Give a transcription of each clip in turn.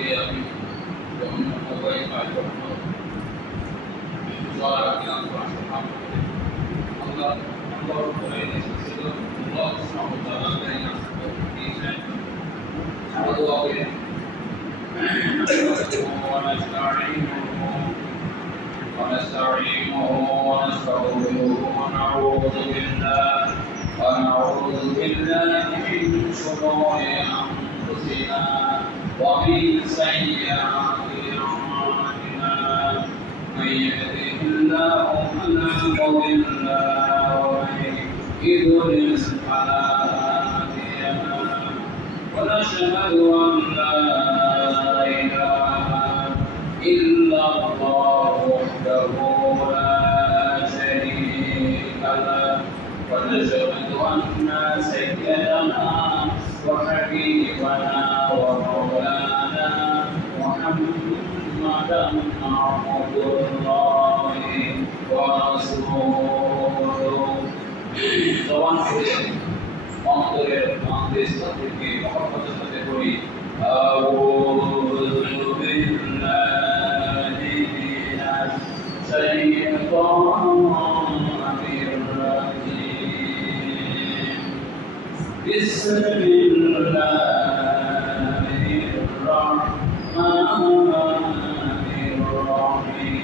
আজকে আমি যখন মোবাইল পাই তখন জল রাখলাম আল্লাহ আল্লাহর উপরে ছিল আল্লাহ সুবহানাহু ওয়া তাআলা দিয়েছেন দোয়া করে ونستعينه ونستغفره ونعوذ بالله من شرور أنفسنا ومن سيئات أعمالنا من يهده الله فلا مضل له ومن يضلل فلا هادي له ونشهد أن لا إله إلا الله وحده لا شريك له ونشهد أن سيدنا وحبيبنا ومولانا محمدا عبد الله ورسوله জবান করে অন্তরের আদেশ থেকে মহব্বতের সাথে করি আউযু বিল্লাহি মিনাশ শাইতানির রাজীম বিসমিল্লাহির রাহমানির রাহিম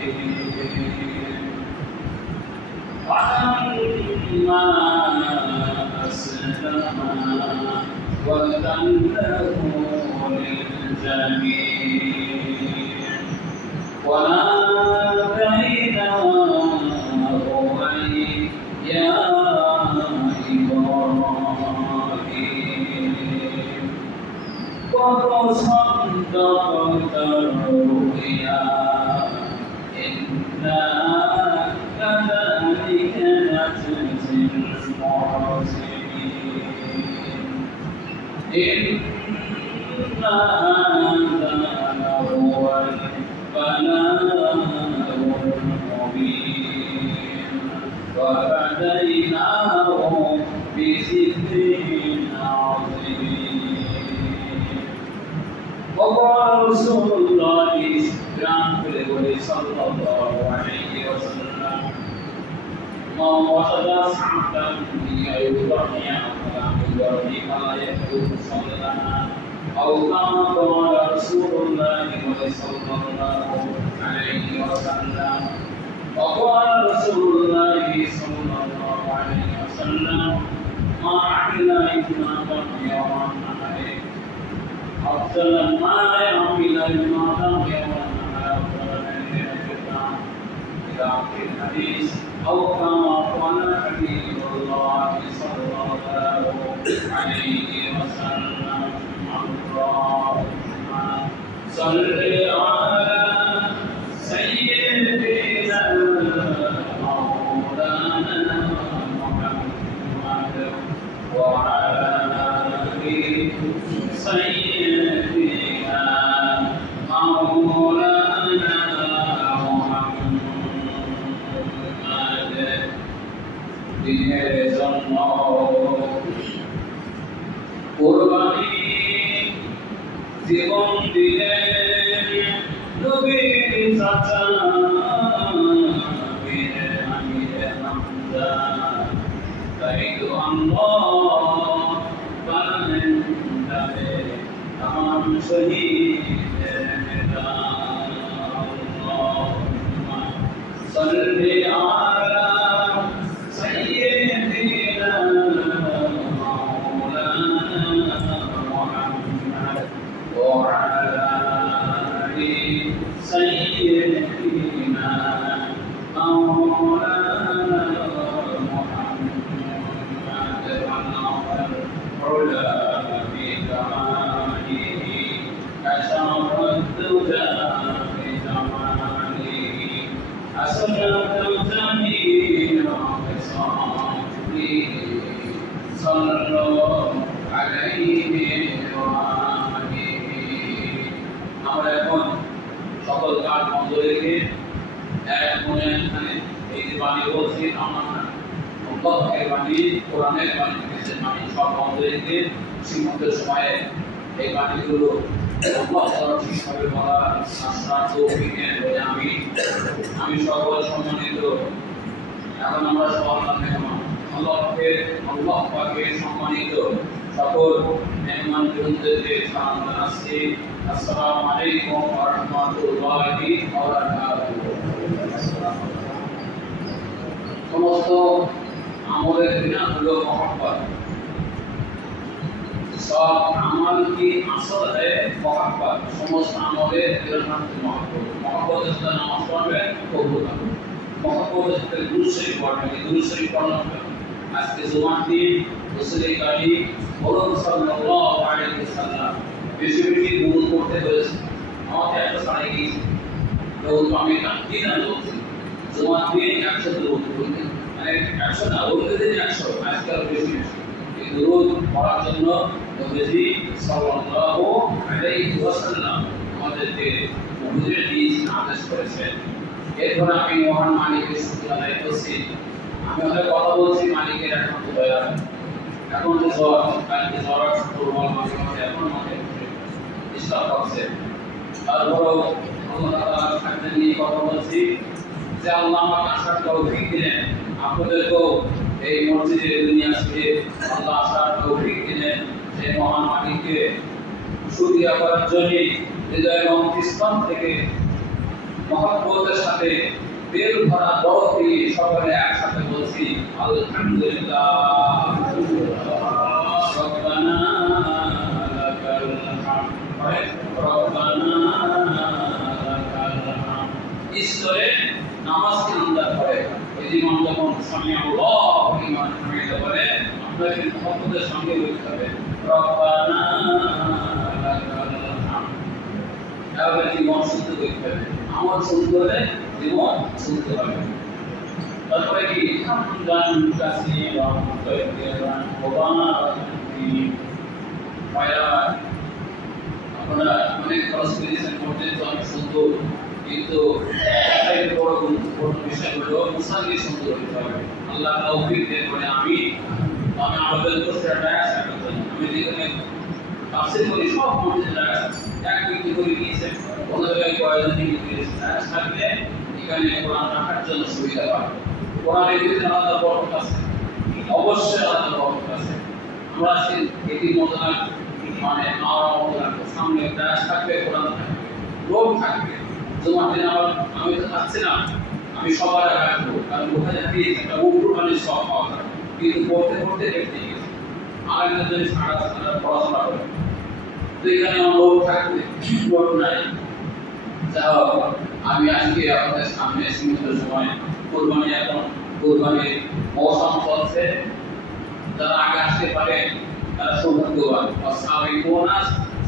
فلما أسلم وتله للجبين وناديناه أن يا إبراهيم قد صدقت الرؤيا إنا كذلك نجزي المحسنين إن هذا لهو البلاء المبين وفديناه بذكر عظيم وقال رسول الله صلى الله عليه وسلم ما وجد سعدا يرضي فلا يحدث صلاه أو كما قال رسول الله صلى الله عليه وسلم وقال رسول الله صلى الله عليه وسلم ما عمل إثما يوما عليه أفضل ما يعمل إثما يوما إلى آخر الحديث أو كما قال حبيب الله صلى الله عليه وسلم اللهم صل على سيدنا مولانا محمد وعلى آله سيدنا مولانا محمد দিনের জন্য কুরবানি জীবন দিলেন নবীর চাচা বীর আমির হামজা তাই তো আল্লাহ বানালেন তারে তামাম শহীদের নেতা আল্লাহুম্মা সাল্লি আলা সাইয়্যিদিনা মাওলানা মুহাম্মদ ওয়া আলা আলি সাইয়্যিদিনা মাওলানা মুহাম্মদ ওয়া আলা আমরা এখন সকল কাজ বন্ধ রেখে এক মনে এই যে বাণী বলছি আমার বাণী কোরআনের বাণী সব বন্ধ রেখে শ্রীমন্তের সময়ে এই বাণীগুলো ঠিকভাবে বলা আশা তৌফিকের বলে আমি সকল সম্মানিত। এখন আমরা সবাই আল্লাহ পাকের সম্মানিত সকল মেহমান বন্ধুদেরকে সালাম জানাচ্ছি। আসসালামু আলাইকুম ওয়া রাহমাতুল্লাহি ওয়া বারাকাতুহু। সমস্ত আমলের বিধান হলো মহব্বত। सब अमल की असल है मोहब्बत। समस्त আমলে বিধান मोहब्बत। मोहब्बत से नामाज पढ़বে কবুল হবে। मोहब्बत से दुरूद शरीफ पढ़বে, दुरूद शरीफ पढ़ना হবে। आज के जुबान की रसूल करीम সাল্লাল্লাহু আলাইহি ওয়াসাল্লাম বেশি বেশি দুরূদ পড়তে বলেছে। আমাকে একটা সাড়ে গিয়েছে দুরূদ আমি কি না বলছি जुबान দিয়ে 100 দুরূদ পড়তে, মানে 100 না বলতে দিন 100 আজকাল বেশি বেশি এই দুরূদ পড়ার জন্য নবীজি সাল্লাল্লাহু আলাইহি ওয়াসাল্লাম আমাদেরকে উপদেশ দিয়েছেন, আদেশ করেছেন। এরপর আমি মহান মালিকের শুকর আদায় করছি। আমি অনেক কথা বলছি মালিকের একমাত্র দয়া। এখন যে জ্বর, কালকে জ্বর দুর্বল মাঝে মাঝে এখন মাঝে ডিস্টার্ব হচ্ছে, তারপরেও আল্লাহ তাআলার সাথে নিয়ে কথা বলছি যে আল্লাহ আমাকে আসার তৌফিক দিলেন, আপনাদেরকেও এই মসজিদে দুনিয়া থেকে আল্লাহ আসার তৌফিক দিলেন। সেই মহান মালিককে শুকরিয়া করার জন্য হৃদয় এবং ইসলাম থেকে মহব্বতের সাথে বেল ভরা দরদ দিয়ে সকলে একসাথে বলছি আলহামদুলিল্লাহ। রব্বানা লাকাল হামদ, রব্বানা লাকাল হামদ। ঈশ্বরে নামাজকে আন্দাজ করে এই জীবন যখন সামি আল্লাহু লিমান হামিদা বলে আপনাকে মহব্বতের সঙ্গে বলতে হবে রব্বানা লাকাল হামদ। তাহলে জীবন শুদ্ধ করতে হবে, আমল শুদ্ধ হলে জীবন শুদ্ধ হবে। তারপরে কি হামদান কাসীরান তাইয়িবান মুবারাকান ফীহি। আপনারা অনেক খরচ করেছেন পড়তে, তো অনেক সুন্দর, কিন্তু একটা বড় গুরুত্বপূর্ণ বিষয় হলো মুসাল্লি সুন্দর হতে হবে। আল্লাহ তৌফিক দেন বলে আমি আবেদন করছি আমি যেখানে তাফসীর করি সব মসজিদে এক ব্যক্তি করে গিয়েছে, কোনো জায়গায় কয়েকজন থাকলে এখানে কোরআন রাখার জন্য সুবিধা পাবে। কোরআনের ভিতরে আলাদা বরকত আছে, অবশ্যই আলাদা বরকত আছে। আমরা আছি এটি মদনা মানে আমরা মদনা সামনে দাস থাকবে, কোরআন থাকবে, লোক থাকবে। তোমার দিন আমার আমি তো থাকছি না, আমি সবার রাখবো, কারণ ওখানে দিয়ে একটা উপরমানের সব পাওয়া যায়, কিন্তু পড়তে পড়তে দেখতে গেছে আর যদি সারা পড়াশোনা করে তো এখানে আমার লোক থাকবে, লোক নাই। যাও আমি আজকে আপনাদের সামনে সীমিত সময় কোরবানি, এখন কোরবানির মৌসুম চলছে, যারা আগে আসতে পারে তারা সৌভাগ্যবান। সাবিকুনা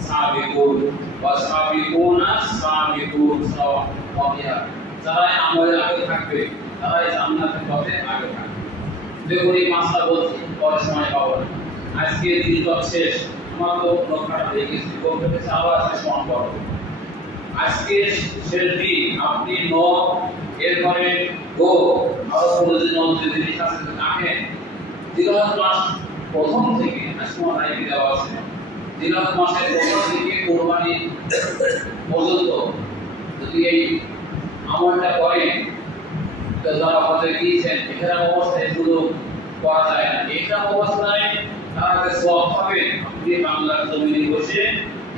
সাবিকুন ওয়া সাবিকুনা সাবিকুন সাওয়াবিয়া, যারা আমলে আগে থাকবে তারাই জান্নাতের পথে আগে থাকবে। দেখুন এই মাসটা বলছি পরে সময় পাবো না, আজকে দিন শেষ, আমার তো লক্ষ্যটা হয়ে গেছে, বলতে গেছে আবার শেষ সম্পর্ক। আজকে শেষ দিন, আপনি এরপরে গো আরো জিনিস আছে দেখেন। জিলহজ মাস প্রথম থেকে সময় রাইতে দেওয়া আছে, জিলহজ মাসের প্রথম থেকে কোরবানি পর্যন্ত যদি এই আমলটা করেন তো যারা আপনাদের দিয়েছেন এখানে অবস্থায় শুধু করা যায় না, এখানে অবস্থায় তারা সব পাবে। আপনি বাংলার জমিনে বসে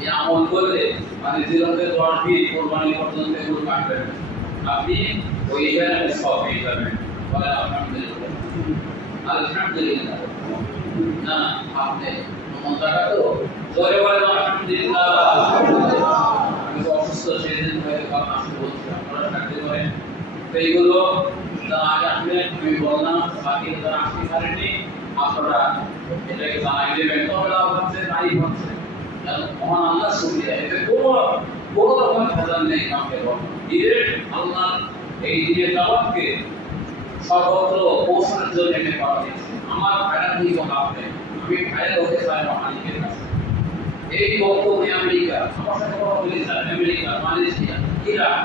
এই আমল করলে মানে জিলহজের 10 দিন কোরবানি পর্যন্ত এগুলো কাটবেন, আপনি ওই এখানে সব পেয়ে যাবেন। বলে আলহামদুলিল্লাহ, আলহামদুলিল্লাহ। না আপনি মন্ত্রটা তো জোরে বলেন আলহামদুলিল্লাহ। আমি অসুস্থ সেদিন হয়ে কথা শুরু করছি, আপনারা থাকতে পারেন। তো এইগুলো আগে আসলে আমি বললাম, বাকি যারা আসতে পারেনি আপনারা এটাকে জানাই দেবেন। তবে লাভ হচ্ছে নাই হচ্ছে, মহান আল্লাহ সুবিধা, এতে কোনো রকম ভেজাল নেই। কাউকে ডিরেক্ট আল্লাহ এই দিনের দাওয়াতকে সর্বত্র পৌঁছানোর জন্য এনে পাওয়া গেছে। আমার ভাইরা নিয়ে কোনো লাভ নেই, আমি ভাইরা হতে চাই মালিকের কাছে। এই বক্তব্যে আমেরিকা আমার সাথে কথা বলে যায়, আমেরিকা, মালয়েশিয়া, ইরাক,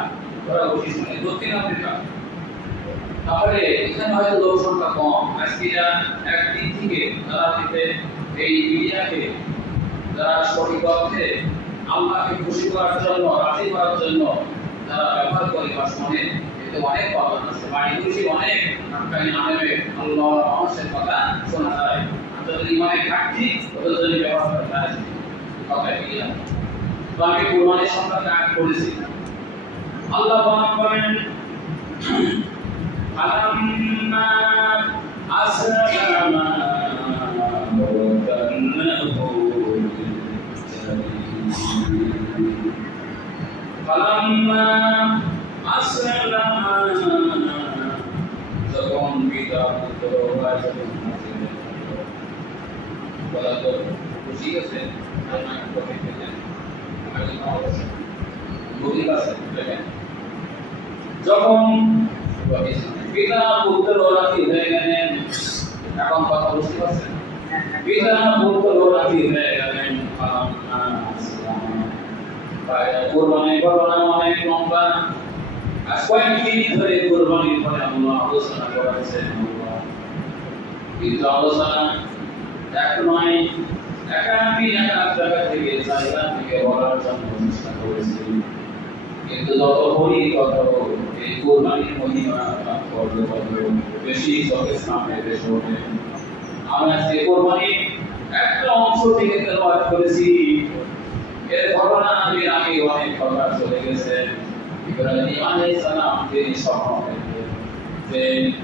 ওরা বসেছে দক্ষিণ আফ্রিকা। তাহলে এখানে হয়তো লোক সংখ্যা কম, আজকে একদিন থেকে তারা এই মিডিয়াকে যারা সঠিক অর্থে আল্লাহকে খুশি করার জন্য, রাজি করার জন্য যারা ব্যবহার করে বা শোনে, এতে অনেক পাওয়া আছে। বাড়ি খুশি অনেক হাক্কানি আলেমে আল্লাহ মানুষের কথা শোনা যায়। যদি ইমানে ঘাটতি ওদের জন্য ব্যবহার করা যায় কথা কি না? তো আমি কুরবানির সম্পর্কে আয়াত পড়েছি। আল্লাহ বলেন আলাম্মা আসলামা ফালাম্মা আসলামা যখন পিতা পুত্র ভাই বলা তো খুশি আছে আমার প্রফিট পেলেন আমি পাওয়া বুঝি আছে দেখেন যখন পিতা পুত্র রাজি হয়ে গেলেন, এখন কথা বুঝতে পারছেন? পিতা পুত্র রাজি হয়ে গেলেন, কুরবানি ঘটনা অনেক লম্বা, আজ কয়েকদিন ধরে কুরবানির পরে আল্লাহ আলোচনা করেছেন। কিন্তু আলোচনা এক নয়, একাধিক জায়গা থেকে বলার জন্য চেষ্টা করেছি। কিন্তু যত বলি তত এই কুরবানির মহিমা বেশি চোখের সামনে ভেসে ওঠে। আমি আজকে কুরবানির একটা অংশ থেকে তেলাওয়াত করেছি। এর ঘটনা আমি আগে অনেক কথা চলে গেছে। ইব্রাহিম আলাইহিস সালাম তিনি স্বপ্ন যে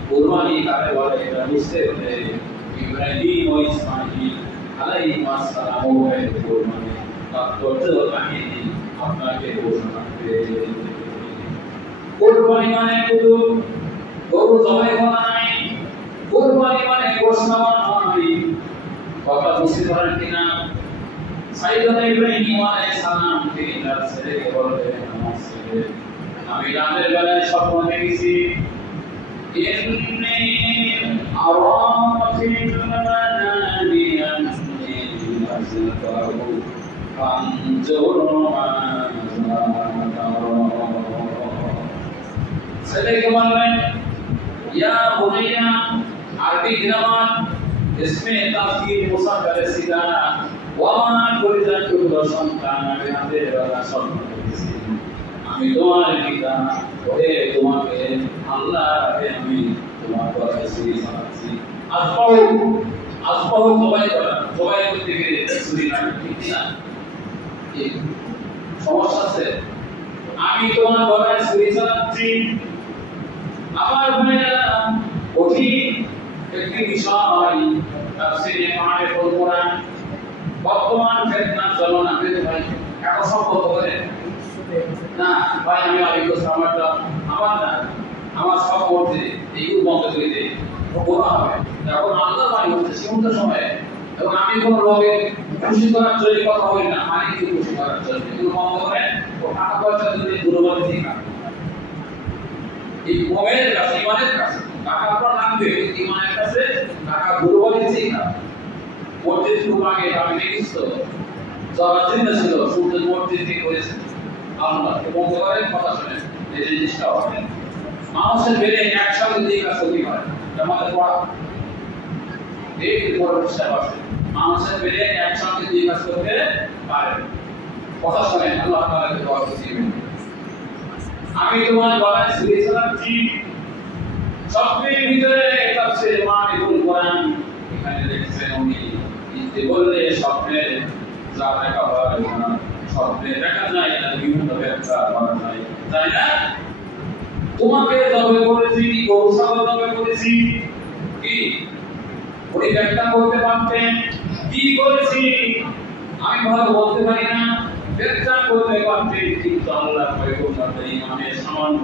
কুরবানি কাকে বলে এটা বুঝতে হলে ইব্রাহিম ও ইসমাঈল আলাইহিস সালাম এর কুরবানি তাৎপর্য কাহিনী আপনাকে বোঝাতে। কুরবানি মানে শুধু গরু জবাই করা নাই, কুরবানি মানে গোশত নয়। কথা বুঝতে পারেন কিনা? সাইয়েদনা ইব্রাহিম আলাইহিস সালাম তিনি তার ছেলেকে বললেন, আমার ছেলে, আমি রাতের বেলায় স্বপ্ন দেখেছি ইন্নী আরাফিল মানামি আন্নী আযকারু ফানজুর মাযা তারা। ছেলেকে বললেন ইয়া বুনাইয়া, আরবি গ্রামার इसमें तासीर मुसाफिर सीधा ওয়ামা পরিজাত সন্তান আমি হাতের বেলা স্বপ্ন দেখেছি, আমি তোমার পিতা ওহে তোমাকে আল্লাহকে আমি তোমার কথা শুনি শোনাচ্ছি। আসবাহু জবাই করা, জবাই করতে গেলে শুনি না, ঠিক না? সমস্যা আছে। আমি তোমার কথা শুনি শোনাচ্ছি। আমার ভাইরা কঠিন একটি বিষয় তাফসীরে মারিফুল কোরআন বর্তমান ফিতনা চলনা পেতে ভাই এখন সম্ভব করে না ভাই। আমি আলিগো সামারটা আমার না, আমার সব করতে এইগুলো বন্ধ করে দিই বলা হবে। এখন আল্লাহ বাণী হচ্ছে সীমিত সময়ে, এবং আমি কোন লোকে খুশি করার জন্য কথা বলি না, মালিককে খুশি করার জন্য এগুলো বন্ধ করে ও টাকা পয়সা যদি দুর্বল ঠিক না। এই মোবাইলের কাছে, ইমানের কাছে টাকা আপনার লাগবে, ইমানের কাছে টাকা দুর্বল ঠিক না। মসজিদ খুব আগে আমি দেখিস তো যারা চিন্তা ছিল সূর্যের মসজিদ ঠিক করেছে আল্লাহ বন্ধ করে কথা শুনে এই জিনিসটা হবে। মানুষের বেড়ে একসাথে দিক আছে কি হয় আমাদের পড়া এই বড় বিষয় আছে। মানুষের বেড়ে একসাথে দিক কাজ করতে পারে কথা শুনে আল্লাহ তাআলাকে দোয়া করছিলেন। আমি তোমার গলায় সুরে শোনাচ্ছি সবচেয়ে ভিতরে তাফসীর মারিফুল কোরআন এখানে দেখছেন উনি যে বললে স্বপ্নে যা দেখা হয় না, স্বপ্নে দেখা যায় না, বিভিন্ন ব্যাখ্যা করা যায়, তাই না? তোমাকে তবে করেছি, গরু ছাগল তবে করেছি, কি উনি ব্যাখ্যা করতে পারতেন কি করেছি আমি ভালো বলতে পারি না, ব্যাখ্যা করতে পারতেন, কিন্তু আল্লাহ ভয় করতে ইমানের সামান্য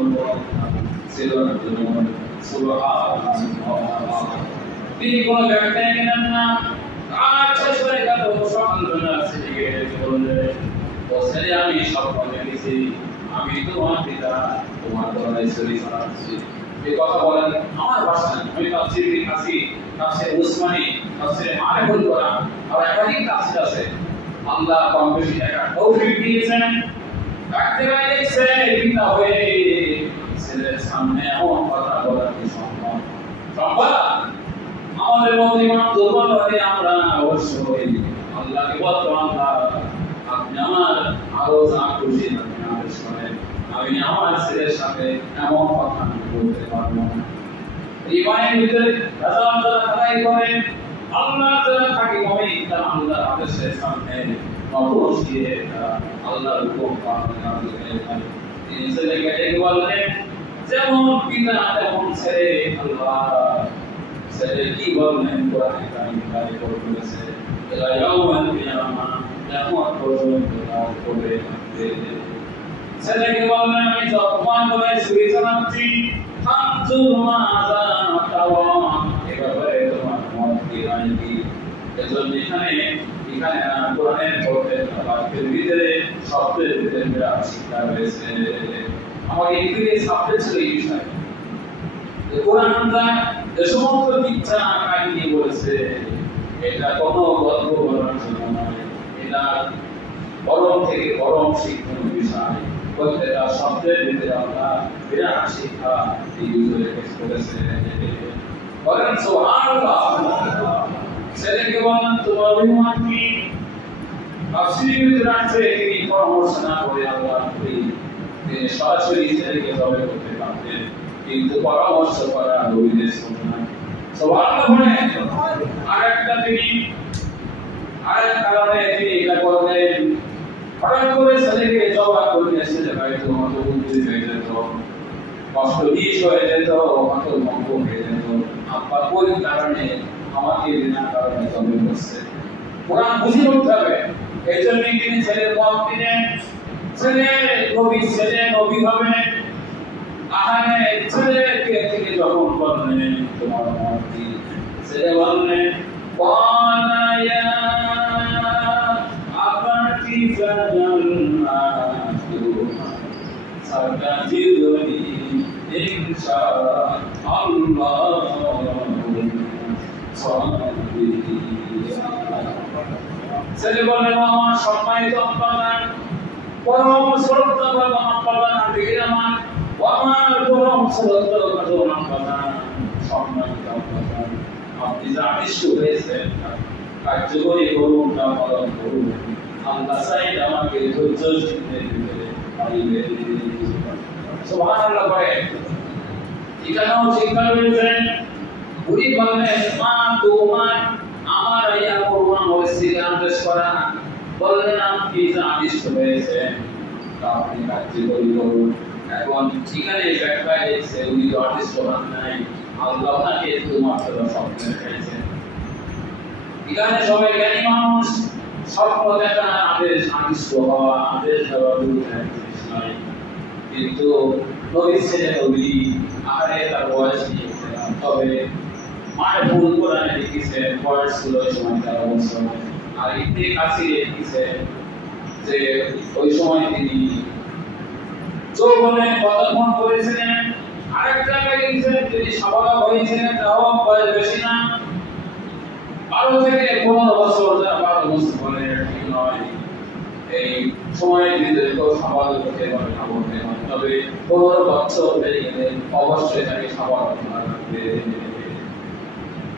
ছিল না। সুবহানাল্লাহ, তিনি কোনো ব্যাখ্যা কেনেন না। আচ্ছা সরে গেল সকালবেলা ছেলেকে বললে ও ছেলে আমি স্বপ্ন দেখেছি আমি তোমার পিতা তোমার গলায় ছড়ি শোনাচ্ছি। এই কথা বলেন আমার ভাষা, আমি তাফসীর লিখেছি, তাফসীর উসমানী, তাফসীর মারিফুল কোরআন, আর একাধিক তাফসীর আছে। আল্লাহ কম বেশি টাকা তৌফিক দিয়েছেন, রাখতে পারে দেখছে পিতা হয়ে ছেলের সামনে এমন কথা বলা কি সম্ভব? সম্ভব? আমাদের মধ্যে ইমান দুর্বল হলে আমরা অবশ্যই আল্লাহ কেবল আল্লাহ আপনি আমার আরো যা খুশি আপনি আদেশ করেন, আমি আমার ছেলের সাথে এমন কথা আমি বলতে পারবো না। ইমানের ভিতরে রাজা তারাই করেন আল্লাহ তাআলা থাকি আমি তার আল্লাহ আদেশের সামনে নতশ দিয়ে আল্লাহর হুকুম পালন করেন। তিনি ছেলেকে ডেকে বললেন যেমন পিতা তেমন ছেলে। আল্লাহ ছেলে কি বললেন কোরআনে কারিমে বলেছে ইলা ইয়াউমিল কিয়ামা কিয়ামত পর্যন্ত তার পরে থাকবে। ছেলেকে বললেন আমি যখন বলে ছুরি চালাচ্ছি হামজুল মাযা তাওয়া এবারে তোমার মত কি রাজি। এজন্য এখানে কোরআনের বাক্যের ভিতরে শব্দের ভিতরে বিরাট শিক্ষা রয়েছে। আমার এদিকে সাবজেক্ট ছিল এই বিষয় কোরআনটা যে সমস্ত মিথ্যা কাহিনী বলেছে এটা কোনো গল্প বলার জন্য নয়, এটা পরম থেকে পরম শিক্ষণীয় বিষয়। প্রত্যেকটা শব্দের ভিতরে আমরা বিরাট শিক্ষা এই বিষয়ে পেশ করেছে। বলেন সুবহানাল্লাহ। ছেলেকে বলেন তোমার অভিমান কি? তাফসীরের ভিতরে আছে তিনি পরামর্শ না করে আল্লাহ তিনি সরাসরি ছেলেকে জবাই করতে পারতেন, কিন্তু পরামর্শ করা নবীদের সুন্নাহ। সুবহানাল্লাহ। আরেকটা তিনি আরেক কারণে তিনি এটা করলেন হঠাৎ করে ছেলেকে জবাই করে ছেলে হয়তো বুদ্ধি হয়ে যেত, কষ্ট বিষ হয়ে যেত, হত ভঙ্গ হয়ে যেত। আব্বা কোন কারণে আমাকে বিনা কারণে জবাই করছে, কোরআন বুঝে উঠতে হবে। এই জন্য তিনি ছেলের মত দিলেন। ছেলে নবী হবে। আহারে ছেলেকে থেকে যখন বললেন তোমার মত কি, ছেলে বললেন ক্বালা ইয়া আবাতি ফাজান্নাতু সাতাজিদুনি ইনশাআল্লাহ সাবিরিন। ছেলে বললেন আমার সম্মানিত আব্বা পরম শ্রদ্ধাবান আব্বা বীর আমার পরম শ্রদ্ধাবান আব্বা সম্মানিত আব্বা, আপনি যা আদেশ করেছেন কার্যকরী করুন না পালন করুন। আল্লাহ চাই আমাকে ধৈর্য শিখতে দিতে পারিবে। সুবহানাল্লাহ। পরে এখানেও শিক্ষা রয়েছে। উনি বললেন মা তোমার আমার ইয়া করুন হয়েছে আদেশ করা, বললেন আপনি যা আদেশ করেছেন তা আপনি কার্যকরী করুন। এখন এখানে ব্যাখ্যায় এসেছে উনি তো আদেশ করেন নাই, আল্লাহ তাকে শুধুমাত্র স্বপ্ন দেখিয়েছেন। এখানে সবাই জ্ঞানী মানুষ, স্বপ্ন দেখা আদেশ হওয়া আদেশ দেওয়া জিনিস নয়। কিন্তু নবীর ছেলে নবী আহারে তার বয়স নিয়ে তবে মায়ের ভুল কোরআনে লিখেছেন বয়স ছিল ওই সময় 13 বছর, আর ইবনে কাসির লিখেছেন যে ওই সময় তিনি যৌবনে পদার্পণ করেছিলেন। আরেকটা লিখেছেন তিনি সাবালক হয়েছিলেন, তাও বয়স বেশি না, 12 থেকে 15 বছর। 12 বছর বলে ঠিক নয়, এই সময়ের ভিতরে তো সাবালক হতে পারে না বলতে হয়, তবে 15 বছর হয়ে গেলে অবশ্যই তাকে সাবালক করা লাগবে।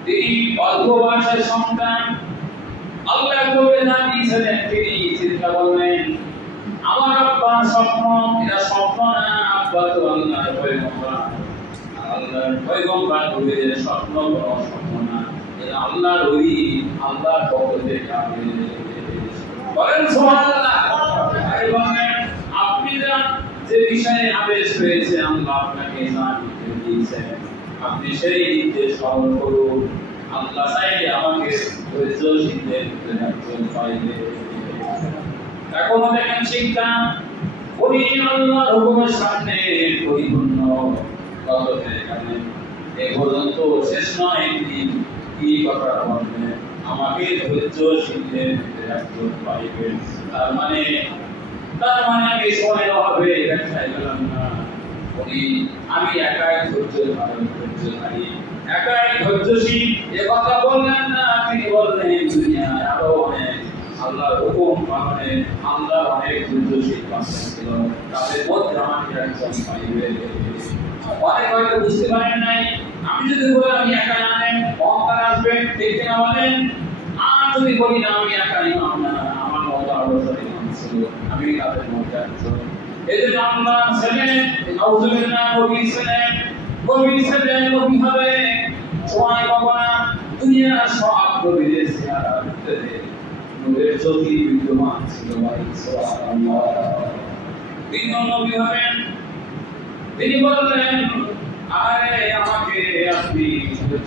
তিনি অল্প বয়সের সন্তান, আল্লাহ বলে না দিয়েছিলেন, তিনি চিন্তা করলেন আমার আব্বার স্বপ্ন, এটা স্বপ্ন না, আব্বা তো আল্লাহর পয়গম্বর, আল্লাহর পয়গম্বর নবীর স্বপ্ন বড় স্বপ্ন না, এটা আল্লাহর ওলি, আল্লাহর পক্ষ থেকে বলেন সুবহানাল্লাহ। আর বলেন আপনি যে বিষয়ে আদেশ পেয়েছে আল্লাহ আপনাকে জানিয়ে দিয়েছেন, আপনি সেই নির্দেশ পালন করুন। আল্লাহ চাইলে আমাকে ধৈর্য শিখতে একজন পাইবে। এখন দেখেন শিক্ষা ওই আল্লাহর হুকুমের সামনে পরিপূর্ণ কতটা এখানে এ পর্যন্ত শেষ নয়। কি কথা বলবেন আমাকে ধৈর্য শিখতে একজন পাইবে, তার মানে আমি সময় হবে ব্যাখ্যায় গেলাম না। আমি একাই ধৈর্যধারী, একাই ধৈর্যশীল এ কথা বললেন না, তিনি বললেন দুনিয়ায় আরো অনেক আল্লাহর হুকুম পালনে আল্লাহর অনেক ধৈর্যশীল বান্দা ছিল, তাদের মধ্যে আমাকে একজন পাইবে। অনেক হয়তো বুঝতে পারেন নাই, আমি যদি বলি আমি একা আনেন অহংকার আসবে, দেখতে না বলেন আর যদি বলি না আমি একা ইমাম না, আমার মতো আরো ইমাম ছিল, আমি তাদের মধ্যে একজন। এজন্য আল্লাহ ছিলেন নাউজুবিল্লাহ নবী ছিলেন, নবী ছিলেন, নবী হবে সময় পাবো না। দুনিয়ার সব নবীদের চেহারা ভিতরে নূরের জ্যোতি বিদ্যমান ছিল। সুবহানাল্লাহ। ভিন্ন নবী হবেন, তিনি বললেন আরে আমাকে আপনি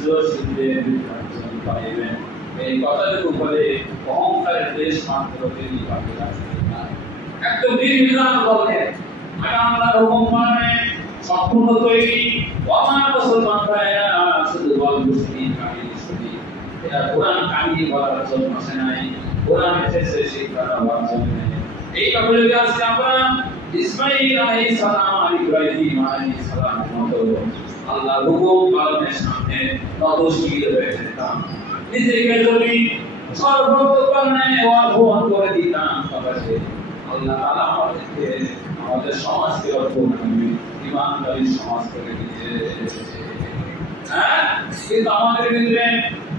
জোশিদের বিভাজন পাইবেন। এই কথাটুকু বলে অহংকারের দেশ মাত্র তিনি বাকি রাখতেন না। একদম নির্বিধান বললেন আমি আল্লাহর হুকুম মানে সম্পূর্ণ তৈরি। আমার মুসলমান ভাইরা শুধু গল্প শুনি, কাহিনী শুনি, এটা কোরআন কাহিনী বলার জন্য আসে নাই, কোরআন এসেছে শিক্ষা দেওয়ার জন্য। এই কাপড়ে আজকে আমরা ইসমাঈল আলাইহিস সালাম আর ইব্রাহিম আলাইহিস সালামের মতো আল্লাহর হুকুম পালনের সামনে নতশির হয়ে যেতাম, নিজেকে যদি সর্বোত্তমে অর্পণ করে দিতাম সবাইকে, আল্লাহ তাআলা আমাদেরকে আমাদের সমাজকে অর্পণ করবে, ইমানদারি সমাজ করে দিতে। হ্যাঁ, কিন্তু আমাদের ভিতরে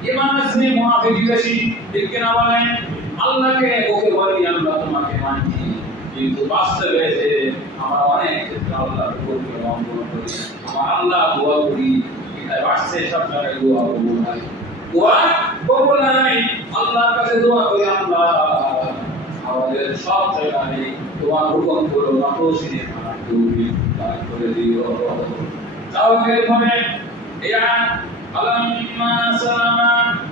ইমান আছে, মুনাফিক বেশি, ঠিক কিনা বলেন? আল্লাহকে ওকে বলি আমরা তোমাকে মানি, কিন্তু বাস্তবে যে আমরা অনেক ক্ষেত্রে আল্লাহর হুকুমকে লঙ্ঘন করি। আমার আল্লাহ দোয়া করি, এটা বাড়ছে সব জায়গায় দোয়া কবুল হয়, দোয়া কবুল হয়। আল্লাহর কাছে দোয়া করি আল্লাহ আমাদের সব জায়গায় তোমার হুকুম করো, নতশিরে মানা তুমি তার করে দিও। তাহলে এভাবে এরা আলাম্মা সালামা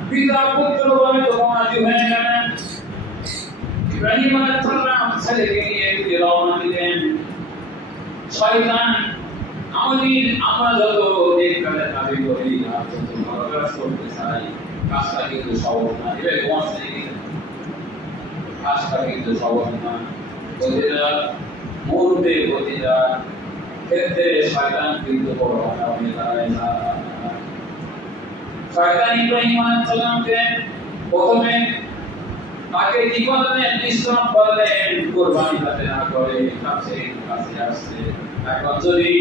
পিতা পুত্র বলে তো রাজি হয়ে গেলেন। ইব্রাহিম আলাইহিস সালাম ছেলেকে নিয়ে রওনা দিলেন। শয়তান আমরা যত এই কাজে দাবি করি আর যত ভালো কাজ করতে চাই, কাজটা কিন্তু সহজ না। এবার কোয়াসে কাজটা কিন্তু সহজ না। প্রতিটা মুহূর্তে প্রতিটা ক্ষেত্রে শয়তান কিন্তু বড় বাধা হয়ে দাঁড়ায় না। শয়তান ইব্রাহিম আলাইহিস সালামকে প্রথমে তাকে কি করলেন? নিষ্কাম করলেন, কুরবানি যাতে না করে কাছে আসছে। এখন যদি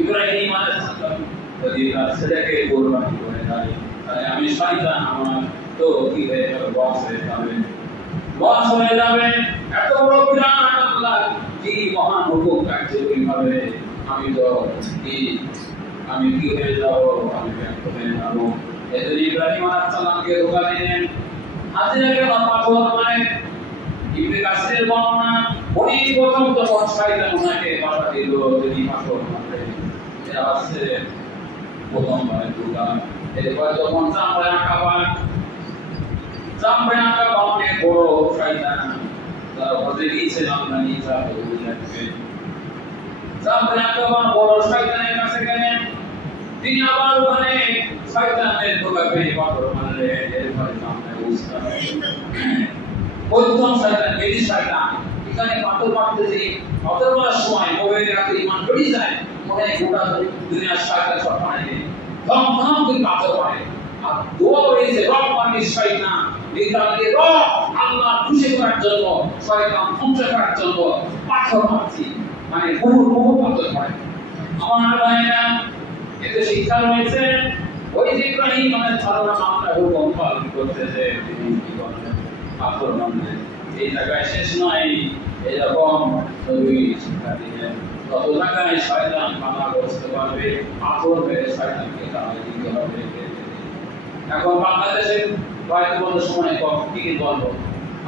ইব্রাহিম আলাইহিস সালাম যদি তার ছেলেকে কুরবানি করে দেয়, তাহলে আমি শয়তান আমার তো কি হয়ে যাবে? বস হয়ে যাবে। এত বড় বিরাট আল্লাহ কি মহান হুকুম কার্যকরী ভাবে আমি কি হয়ে যাব? আমি ব্যর্থ হয়ে যাবো। এজন্য ইব্রাহিম আলাইহিস সালামকে ধোঁকা দিলেন। হাজিরাকে পাথর মানে ইবনে কাসিরের বর্ণনা, উনি প্রথম যখন শয়তান ওনাকে বাধা দিল তিনি পাথর মারলেন, এটা হচ্ছে প্রথমবারের ধোঁকা। এরপর যখন চামড়ায় আঁকা অনেক বড় শয়তান, তার হতে গিয়েছিলাম না নিজা বলে রাখবে। চামড়ায় আঁকা বড় শয়তানের কাছে গেলেন, তিনি আবার ওখানে শয়তানের ধোঁকা পেয়ে পাথর মারলেন। এরপরে প্রথম শয়তান বেশি শয়তান এখানে পাথর মারতেছে। পাথর মারার সময় মোবাইলে রাখতে ইমান পড়ে যায়, মনে হয় গোটা দুনিয়ার শয়তান সব মারে, ধম ধম করে পাথর মারে। আর দোয়া করেছে রহমানির শয়তান নিতাকে আল্লাহ খুশি করার জন্য, শয়তান ধ্বংস করার জন্য পাথর মারছি, মানে বহু পাথর মারে। আমার ভাইরা এতে শিক্ষা রয়েছে। ওই যে ইব্রাহিম আলাইহিস সালাম আমরা হুকুম পালন করতেছে, তিনি কি করলেন? পাথর মারলেন। এই জায়গায় শেষ নয়, এরকম নবী শিক্ষা দিলেন তত জায়গায় শয়তান বাধা করতে পারবে, পাথর মেরে শয়তানকে তাড়িয়ে দিতে হবে। এখন বাংলাদেশে কয়েক সময় কি বলবো,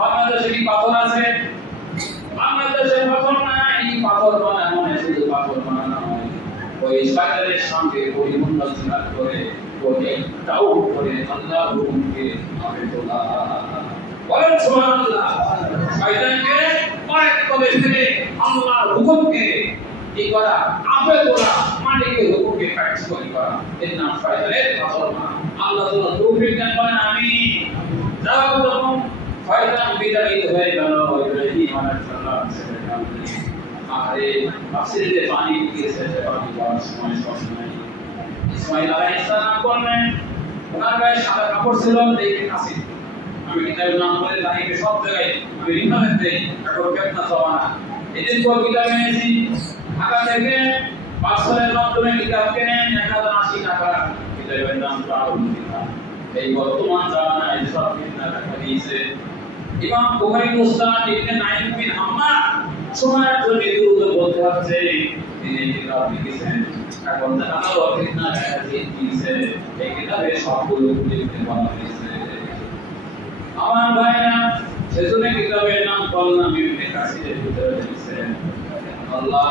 বাংলাদেশে কি পাথর আছে? বাংলাদেশে পাথর নাই। পাথর বানানো হয়, শুধু পাথর বানানো হয় ওই শয়তানের সঙ্গে পরিপূর্ণ জিহাদ করে, ওই তাওহীদ করে আল্লাহর হুকুমকে আমি তোলা। বলেন সুবহানাল্লাহ। শয়তানকে কয়েক তলে ফেলে আল্লাহর হুকুমকে কি করা? আপে তোলা, মালিকের হুকুমকে কার্যকরী করা, এর নাম শয়তানের পাথর মারা। আল্লাহ তাআলা তৌফিক দান করেন, আমিন। যাও যখন শয়তান বিতাড়িত হয়ে গেল, ইব্রাহিম আলাইহিস সালাম আরে তাফসীরে পানি দিয়েছে, পানি দেওয়ার সময় সবসময় ইসমাঈল আলাইহিস সালাম বললেন, ওনার গায়ে সাদা কাপড় ছিল, দেখে কাছে আমি কিতাবের নাম বলে তারিখে সব জায়গায় আমি রিফারেন্স দেই, এখন কেতনা জমানা। এদিন পর কিতাব এনেছি ঢাকা থেকে, পার্সেলের মাধ্যমে কিতাব কেনেন 1080 টাকা, কিতাবের দাম 12 টাকা। এই বর্তমান জামানায় সব কিনা টাকা দিয়েছে। ইমাম বুখারী উস্তাদ ইবনে নাঈম বিন হাম্মাদ সময়ের জন্য দুরূদ বলতে হচ্ছে, তিনি কিতাব লিখেছেন। এখন আল্লাহ ফিতনা দেখা দিয়েছে, এই কিতাবে সবগুলো লিখতে বলা হয়েছে। আমার ভাইরা, সেজন্য কিতাবের নাম বললাম ইবনে কাসিরের ভিতরে লিখেছেন আল্লাহ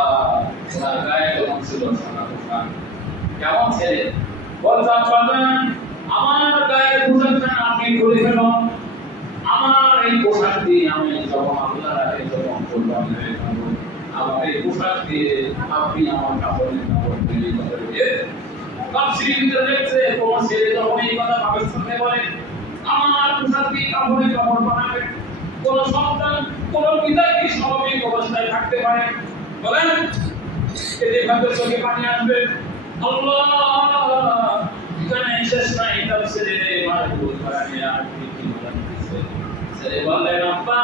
তার গায়ে কেমন ছিল সাদা পোশাক, কেমন ছেলে বলতাম বাজান আমার গায়ের পোশাকটা আপনি খুলে ফেলুন, আমার এই পোশাক দিয়ে আমি যখন আল্লাহর রাহে যখন কোরবানি হয়ে যাবো, আমার এই পোশাক দিয়ে আপনি আমার কাপড়ের কাপড় তৈরি করে দিয়ে তাফসীরের ভিতরে লিখছে কোন ছেলে যখন এই কথা ভাবে শুনতে বলে আমার পোশাক দিয়ে কাপড়ের কাপড় বানাবে, কোন সন্তান কোন পিতা কি স্বাভাবিক অবস্থায় থাকতে পারে বলেন? এতে ভাবে চোখে পানি আসবে। আল্লাহ এখানে শেষ নাই, তাফসীরে মারফুল করানে আর কি বলতেছে, ছেলে বললেন আব্বা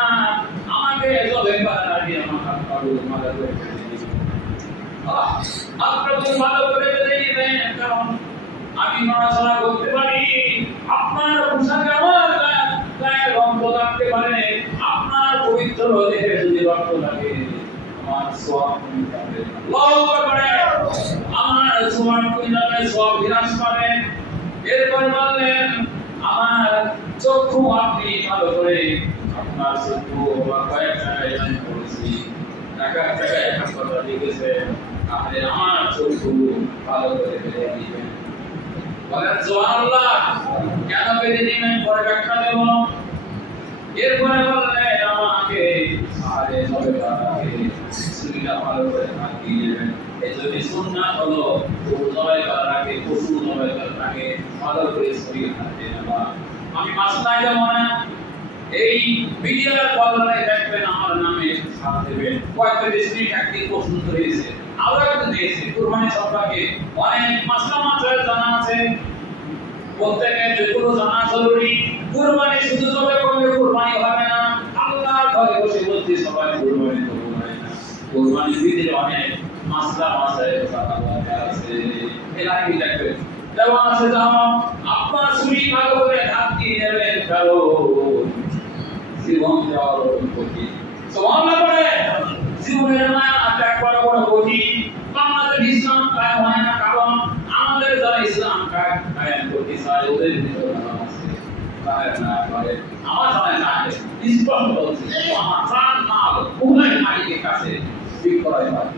আমাকে জবে করার আগে আমার হাত পাগুলো মারা করে দিন, আপনাকে ভালো করে দিবেন, কারণ আমি নড়াচড়া করতে পারি, আপনার পোশাকে আমার গায়ে রক্ত লাগতে পারে, আপনার পবিত্র দেহে যদি রক্ত লাগে আমার সওয়াব কমে যাবে, আল্লাহু আকবার, আমার সওয়াব কমে যাবে, সওয়াব বিনাশ পাবে। এরপর বললেন আমার চক্ষু আপনি ভালো করে, আপনার চক্ষু বা কয়েক জায়গায় আমি করেছি, এক এক জায়গায় এক এক কথা লিখেছে, আপনি আমার চক্ষু ভালো করে বেঁধে দিবেন। বলেন সুবহানাল্লাহ, কেন বেঁধে দিবেন পরে ব্যাখ্যা দেব। এরপরে বললেন আমাকে আরে জবে করাকে সুবিধা ভালো করে থাকিয়ে দেবেন। এই জন্য সুন্নাত হলো জবে করাকে, পশু জবে করাকে ভালো করে শরীর হাতে নেওয়া। আমি মাসলায় যাব না, এই ভিডিওর বদলে দেখবেন আমার নামে সাথ দেবেন, কয়েকটা ডিস্ট্রিক্ট একদিন পছন্দ হয়েছে, আরো একটা দিয়েছে কুরবানি সম্পর্কে অনেক মাসলা মাত্রায় জানা আছে, প্রত্যেকের যেগুলো জানা জরুরি। কুরবানি শুধু জবে করলে কুরবানি হবে না, আল্লাহর ঘরে বসে বলতে সবাই কুরবানি করবে না, কুরবানির ভিতরে অনেক মাসলা মাসায়েল আছে, এরা কি দেখবে দেওয়া আছে, যেমন আপনার ছুরি ভালো করে হাত দিয়ে নেবেন, কারো জীবন দেওয়ার কঠিন, সুবহানাল্লাহ বলে জীবনের মায়া ত্যাগ করা বড় কঠিন। বাংলাদেশ ইসলাম কায়েম হয় না, কারণ আমাদের যারা ইসলাম কায়েম করতে চায় ওদের ভিতরে আছে কায়েম না করে, আমার জানা না স্পষ্ট বলছি আমার প্রাণ মাল উভয় মালিকের কাছে বিক্রয় হয়।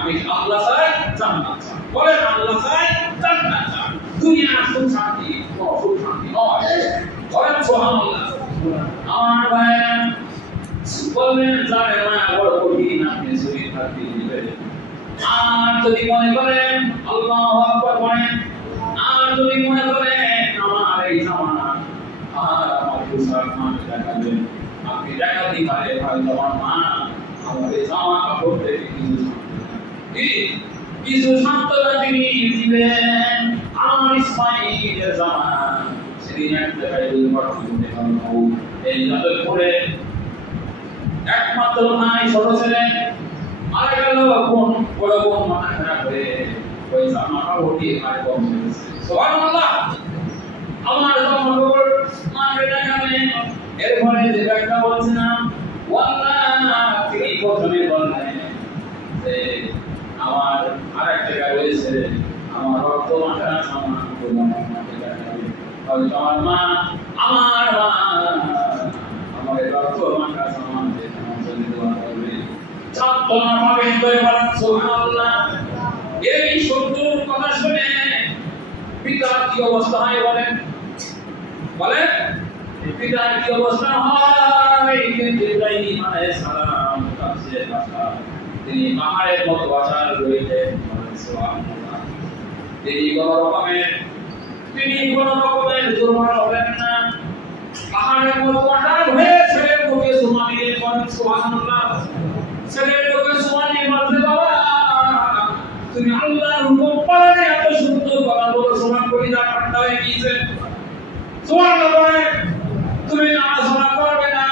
আমি আল্লাহ চাই, জান্নাত চাই, বলেন আল্লাহ চাই, জান্নাত চাই, দুনিয়ার সুখ শান্তি কোনো সুখ শান্তি নয়, বলেন সুবহানাল্লাহ। আমার ভাইরা বলবেন জানে মায়া বড় কঠিন, আপনি শরীর থাকতে দিবেন। আর যদি মনে করেন আল্লাহু আকবার বলেন, আর যদি মনে করেন আমার এই জামানা আর আমার পোশাক মাকে দেখাবেন, আপনি দেখাতে পারে হয়তো আমার মা আমার এই জামা কাপড় থেকে কিছু সান্ত্বনা তিনি দিবেন। আমার ইসমাইলের জামা সেদিন এক জায়গায় এই যাদের পরে একমাত্র নাই ছোট ছেলে মারা গেল, কোন বড় বোন মাথা খারাপ হয়ে ওই জামাটা উঠিয়ে মারে কম হয়েছে, সুবহানাল্লাহ। আমার জামা কাপড় মাকে দেখাবেন। এরপরে যে ব্যাখ্যা বলছিলাম ওয়াল্লাহ, তিনি প্রথমে বললেন যে আমার আরেক জায়গায় রয়েছে আমার রক্ত মাথা জামা মাকে দেখাবে, হয়তো আমার মা আমার রক্ত মাথা জামা সান্ত্বনা পাবেন করে বলেন সুবহানাল্লাহ। এই সত্যর কথা শুনে পিতার কি অবস্থা হয় বলেন, বলেন পিতার কি অবস্থা হয়? ইব্রাহিম আলাইহিস সালাম তাফসীরে ভাষা তিনি পাহাড়ের মতো আচার রইলেন, সুবহানাল্লাহ। তিনি কোনো রকমের দুর্বল হলেন না, পাহাড়ের মতো আচার হয়ে ছেলের বুকে সুমা দিলেন, বলেন সুবহানাল্লাহ। ছেলের লোকে সোয়ানি মারতে বাবা তুমি আল্লাহর হুকুম পালনে এত সুন্দর কথা বলো, সোমান কলিজা ঠান্ডা হয়ে গিয়েছে, সুবহানাল্লাহ। তুমি নামাজ করবে না,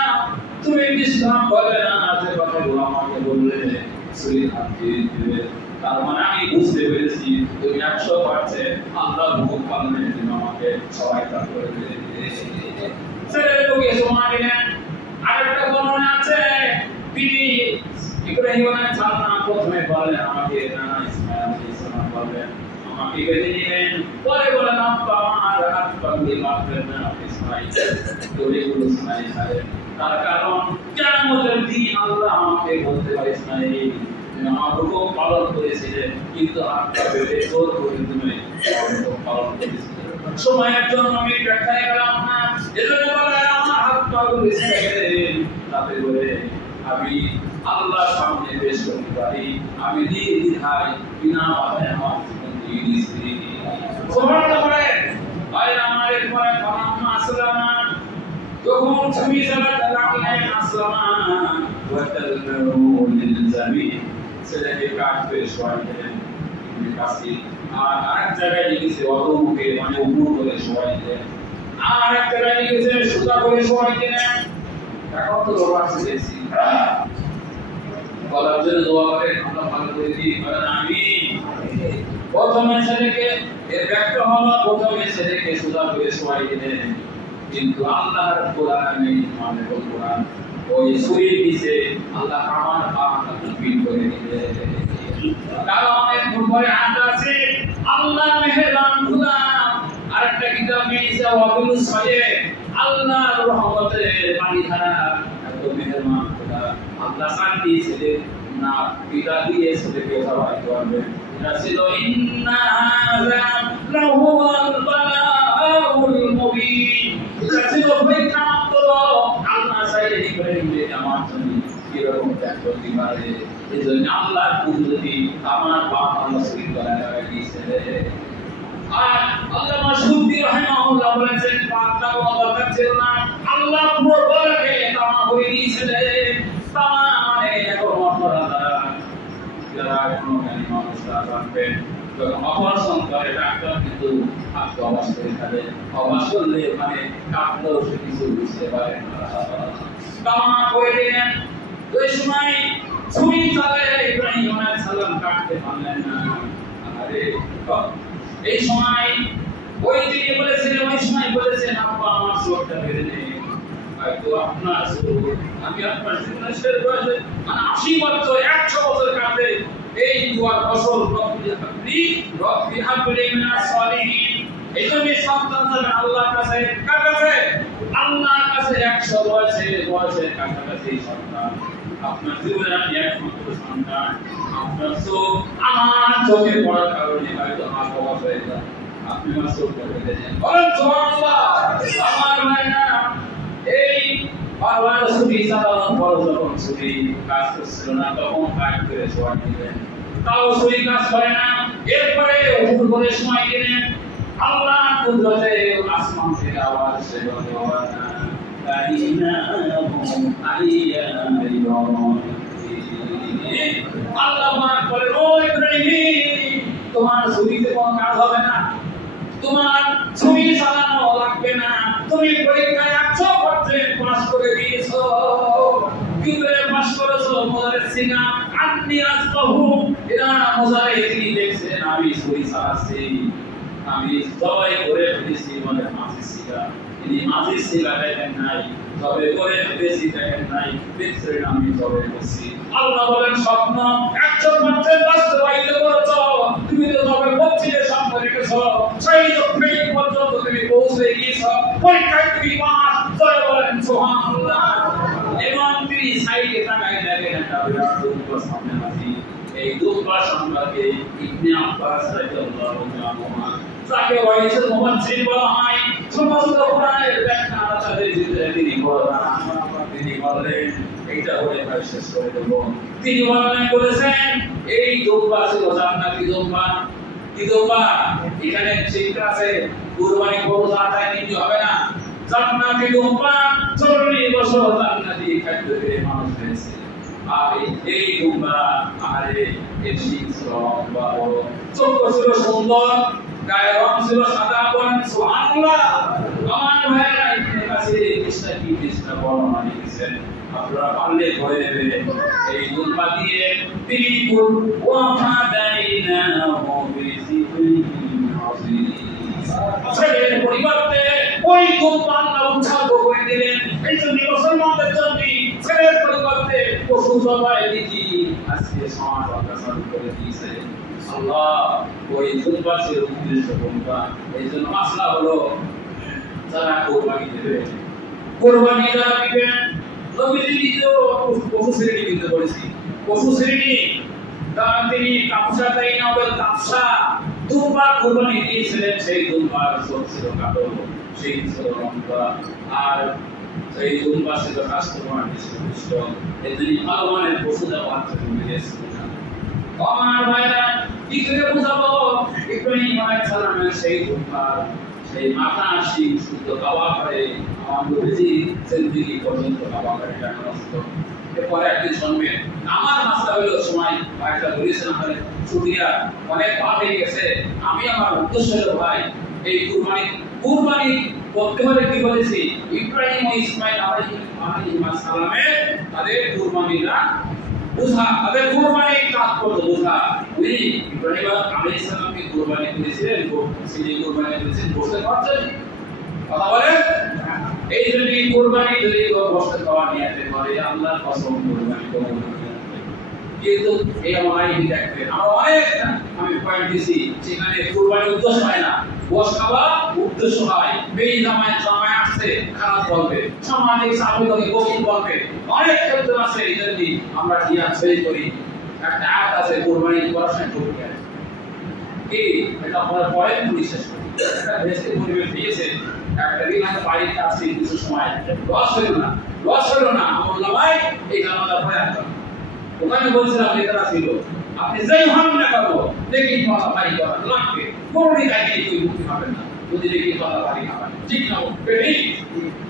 তুমি বিশ্রাম করবে না, যে কথাগুলো আমাকে বললে শরীর হাত দিয়ে দিবে, তার মানে আমি বুঝতে পেরেছি তুমি 100% আল্লাহর হুকুম পালনের জন্য আমাকে সহায়তা করে দিলে। ছেলেকে সময় দিলেন। আরেকটা বর্ণনা আছে তিনি ইব্রাহিম আলাইহিস সালাম প্রথমে বলেন আমাকে নানা ইসমাঈল আলাইহিস সালাম বলেন আমাকে বেঁধে নিলেন, পরে বলেন আব্বা আমার হাত পা দিয়ে মারবেন না ইসমাঈল দৌড়ে গেল ইসমাঈল সাহেব। তার কারণ কিয়ামতের দিন আল্লাহ আমাকে বলতে পারে ইসমাঈল তুমি আমার হুকুম পালন করেছিলেন কিন্তু হাত পা বেঁধে জোর করে তুমি হুকুম পালন করেছিলে। সময়ের জন্য আমি ব্যাখ্যায় গেলাম না, এজন্য বলে আমার হাত পা গুলো ছেড়ে গেলেন তাতে করে আমি আল্লাহর সামনে পেশ করতে পারি, আমি নির্দ্বিধায় বিনা বাধায় আমার জীবন দিয়ে দিয়েছি। সুবহানাল্লাহ বলেন ভাই আমার একবার ফালাম্মা আসলামা যখন তুমি সালাত লাগলেন আসলামা ওয়া তাল্লাহু লিল জামিন ছেলেকে কাট করে শোয়াই দিলেন কাছে। আর আরেক জায়গায় লিখেছে অধমুখে মানে উপর করে শোয়াই দিলেন, আর আরেক জায়গায় লিখেছে সোজা করে শোয়াই দিলেন। এখন তো দোয়া শিখেছি বলার জন্য দোয়া করেন আমরা ভালো করে দিই বলেন আমিন। প্রথমে ছেলেকে এর ব্যাখ্যা হলো প্রথমে ছেলেকে সোজা করে শোয়াই দিলেন, কিন্তু আল্লাহর কোরআনে মানে কোরআন ওই সূরা নিচে আল্লাহ আমার পাক বিল করে দিলেন। কারণ অনেক পরে আয়াত আছে আল্লাহ মেহেরবান খোদা, আরেকটা কিতাব নিচে ওয়াবিল সাইয়ে আল্লাহর রহমতের পানি ধারা এত মেহেরবান খোদা। আল্লাহ শান্তি ছেলে না পিতা দিয়ে ছেলেকে সবাই করবে। এটা ছিল ইন্না হাযা লাহুল বালাউল মুবিন, এটা ছিল পরীক্ষা মাত্র। আল্লাহ চাইলে ইব্রাহিম যে আমার জন্য কিরকম ত্যাগ করতে পারে, এই জন্য আল্লাহর কুদরতি আমার বাপ আল্লাহ শরীর করা দিয়েছে। আর আল্লামা সুদ্দি রাহিমাহুল্লাহ বলেছেন পাঁচটা দরকার ছিল না, আল্লাহ পুরো বলকে তামা করে দিয়েছিলেন। তামা মানে এখন অপরাধা যারা কোনো জ্ঞানী মানুষ রাখবেন অপারেশন করে ডাক্তার কিন্তু হাতকে অবাস করে থাকে, অবাস করলে মানে কাটলেও সে কিছু বুঝতে পারে না। তামা করে দিলেন ওই সময় ছুরি চালে ইব্রাহিম আলাইহিস সালাম কাটতে পারলেন না। আরে এই সময় ওই দিকে বলেছিলেন ওই সময় বলেছেন আব্বা আমার চোখটা বেঁধে নেই, হয়তো আপনার আমি আপনার জীবনের শেষ বয়সে মানে 80 বছর 100 বছর কাটে এই দুয়ার ফসল রব্বি হাবলি মিনাস সালিহিন। এই জন্য সন্তান যাবেন আল্লাহর কাছে, কার কাছে? আল্লাহর কাছে। 100 বয়সের কাছাকাছি সন্তান আপনার জীবনের আমি একমাত্র সন্তান। আপনার চোখ আমার চোখে পড়ার কারণে হয়তো আমার অবাক হয়ে যায়, আপনি আমার চোখ পড়ে গেছেন বলেন সুবহানাল্লাহ। আমার ভাইরা এই বারবার ছুটি চালানোর পর যখন ছুটি কাজ করছিল না তখন কাজ করে শোয়া দিলেন, তাও ছুটি কাজ করে না। এরপরে উপর করে সময় দিলেন, আল্লাহ কুদরতে আসমান থেকে আওয়াজ এসে বলে আল্লাহ পাক বলে ও ইব্রাহিম তোমার ছুটিতে কোনো কাজ হবে না, তোমার ছুটি চালানো লাগবে না, তুমি পরীক্ষায় 100% পাস করে দিয়েছো। কি করে পাস করেছো? মোজারে সিনা আন্নি আসবাহু এরা মোজারে তিনি দেখছেন আমি ছুটি চালাচ্ছি, আমি জবাই করে ফেলেছি মানে মাঝি সিগা, তিনি মাঝি সিগা দেখেন নাই, তবে করে ফেলেছি দেখেন নাই, ভিতরে আমি জবাই করছি। আল্লাহ বলেন স্বপ্ন 100% বাস্তবায়িত করেছো, তুমি তো তবে বলছিলে স্বপ্ন রেখেছো, সেই লক্ষ্যে পর্যন্ত তুমি পৌঁছে গিয়েছো, পরীক্ষায় তুমি পাস। জয় বলেন সুবহানাল্লাহ। এবং তিনি সাইডে তাকায় দেখেন একটা বিরাট দুঃখ সামনে আছে। এই দুঃখ সম্পর্কে ইবনে আব্বাস রাদিয়াল্লাহু তাআলা তাকে ওয়াইসুল মুফাসসির বলা হয়। সমস্ত কোরআনের ব্যাখ্যা তাদের ভিতরে তিনি বলেন এইটা বলে ভাই শেষ করে দেব। তিনি বলেছেন এই দুম্বা ছিল জান্নাতি দুম্বা। কি দুম্বা? এখানে চিন্তা আছে কুরবানি বড় জাতায় নিতে হবে না, জান্নাতি দুম্বা 40 বছর জান্নাতি খাদ্য খেয়ে মানুষ হয়েছে। আর এই দুম্বা আরে এর শিং ছিল লম্বা বড়, চোখ ছিল সুন্দর, গায়ের রং ছিল সাদা। বলেন সুবহানাল্লাহ। আমার ভাইরা এখানে কাছে কৃষ্ণা বর্ণনা লিখেছেন, আপনারা পারলে পড়ে নেবেন। এই দুম্বা দিয়ে তিনি ওয়াফাদাইনাহু বিযিকরিন আযীম। ছেলের পরিবর্তে ওই দুম্বা আল্লাহ উৎসাহ করে দিলেন। এই জন্য মুসলমানদের জন্য ছেলের পরিবর্তে পশু জবাই দিতে আজকে সমাজ অগ্রসর করে দিয়েছে। আল্লাহ ওই দুর্বাসের উদ্দেশ্য কোনটা? এই জন্য মাসলা হলো যারা কোরবানি দেবে, কোরবানি যারা দিবেন, নবীজি নিজেও পশু শ্রেণী দিতে বলেছি। পশু শ্রেণী কারণ তিনি কাপসাটাই নবেল কাপসা দুবার কোরবানি দিয়েছিলেন। সেই দুবার ছিল কাপড়, সেই ছিল লম্বা, আর সেই দুবার ছিল স্বাস্থ্যবান, সুস্থ। এই দুই ভালো মানের পশু ব্যবহার করেছিল। আমার ভাইরা কি করে বুঝাবো? ইব্রাহিম আলাইহিস সালামের সেই দুবার, সেই মাথা শিং শুদ্ধ খাওয়া করে আমার নবীজি জিন্দেগি পর্যন্ত খাওয়া করে জানাচ্ছিল। এরপরে একদিন শুনবেন আমার মাসলা হলো সময় ভাইটা বলেছেন আমাদের ছুটিয়া অনেক ভাব হয়ে গেছে। আমি আমার উদ্দেশ্য হলো ভাই এই কুরবানি করতে হলে কি বলেছি? ইব্রাহিম ও ইসমাইল আলাইহিস সালামের তাদের কুরবানিটা বুঝা, তাদের কুরবানির তাৎপর্য বুঝা। উনি ইব্রাহিম আলাইহিস সালামকে কুরবানি করেছিলেন, তিনি কুরবানি করেছেন বসে পাচ্ছেন কথা বলেন। এই জন্য কুরবানি যদি কেউ বসে খাওয়া নিয়ে করে আল্লাহর কসম কুরবানি কবুল হবে। কিন্তু এই আমার দেখতে আমরা অনেক আমি পয়েন্ট দিছি সেখানে কুরবানির উদ্দেশ্য হয় না, বস খাওয়া উদ্দেশ্য হয়। বেই জামায় আসছে খারাপ বলবে, সামাজিক সামাজিক গোপন বলবে, অনেক ক্ষেত্র আছে। এই জন্য আমরা দিয়া ছেড়ে করি। একটা আয়াত আছে কুরবানি করার সময় ঢুকে কি এটা পরে বিশ্বাস করি। একটা দেশে পরিবেশ দিয়েছে একটা দিন আমি বাড়িতে আসছি কিছু সময় লস হলো না বললাম ভাই এই জানালা ভয় আসতাম ওখানে বলছিলাম নেতারা ছিল আপনি যেই হন না কেন দেখি কথা বাড়ি করা লাগবে কোনোদিন আগে তুই মুক্তি পাবেন না যদি দেখি কথা বাড়ি খাবেন ঠিক না ঠিক।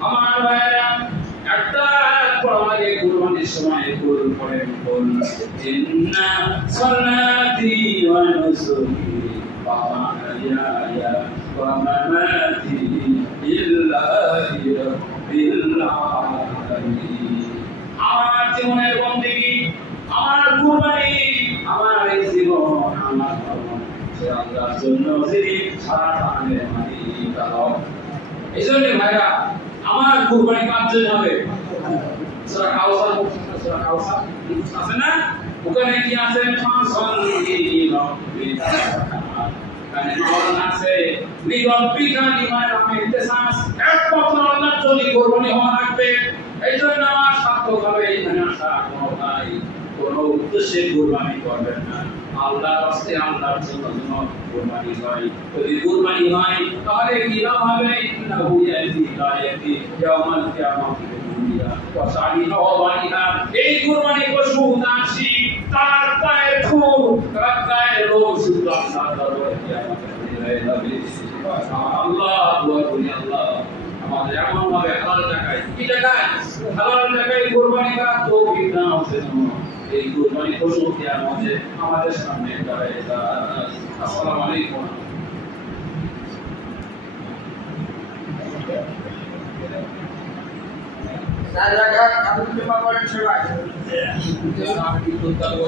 আমার ভাইয়েরা একটা পড়ালে কুরবানির সময় কুরবান করেন বল ইন্না সালাতি ওয়া নুসুকি ওয়া মাহইয়া ওয়া মামাতি লিল্লাহি রাব্বিল আলামিন। আমার জীবনের বন্দেগী, আমার কুরবানি, আমার এই জীবন, আমার কর্ম সে আল্লাহর জন্য যিনি সারা প্রাণে মালিক আল্লাহ। এইজন্য ভাইরা আমার কুরবানি কার জন্য হবে? সূরা কাউসার আছে না? ওখানে কি আছে? কানে মাওলানা আছে লিরব্বিকা লিমান ইহতিসাস, একমাত্র আল্লাহর জন্য কুরবানি হওয়া লাগবে। এইজন্য আমার সার্থক হবে এখানে আসা কোনো ভাই কোনো উদ্দেশ্যে কুরবানি করবেন না। আল্লাহর রাস্তায় আল্লাহর জন্য কুরবানি হয়। যদি কুরবানি হয় তাহলে কি লাভ হবে? ইন্নাহু ইয়াতি লায়াতি ইয়াউমাল কিয়ামাতি দুনিয়া ওয়া সালিহা ওয়া বালিহা। এই কুরবানি পশু দাসী তার পায়ের ফুল তার গায়ের লোম শুদ্ধ আল্লাহর দরবারে কিয়ামতের দিন হয়ে যাবে। আল্লাহ দোয়া করি আল্লাহ আমাদের এমন ভাবে হালাল টাকায় কি টাকায় হালাল টাকায় কুরবানি করা তৌফিক দাও সেজন্য এই কুরবানি পশু কিয়ামতে আমাদের সামনে দাঁড়ায় যায়। আসসালামু আলাইকুম। saya agak aku cuma boleh coba. আমি কি করতে হবে?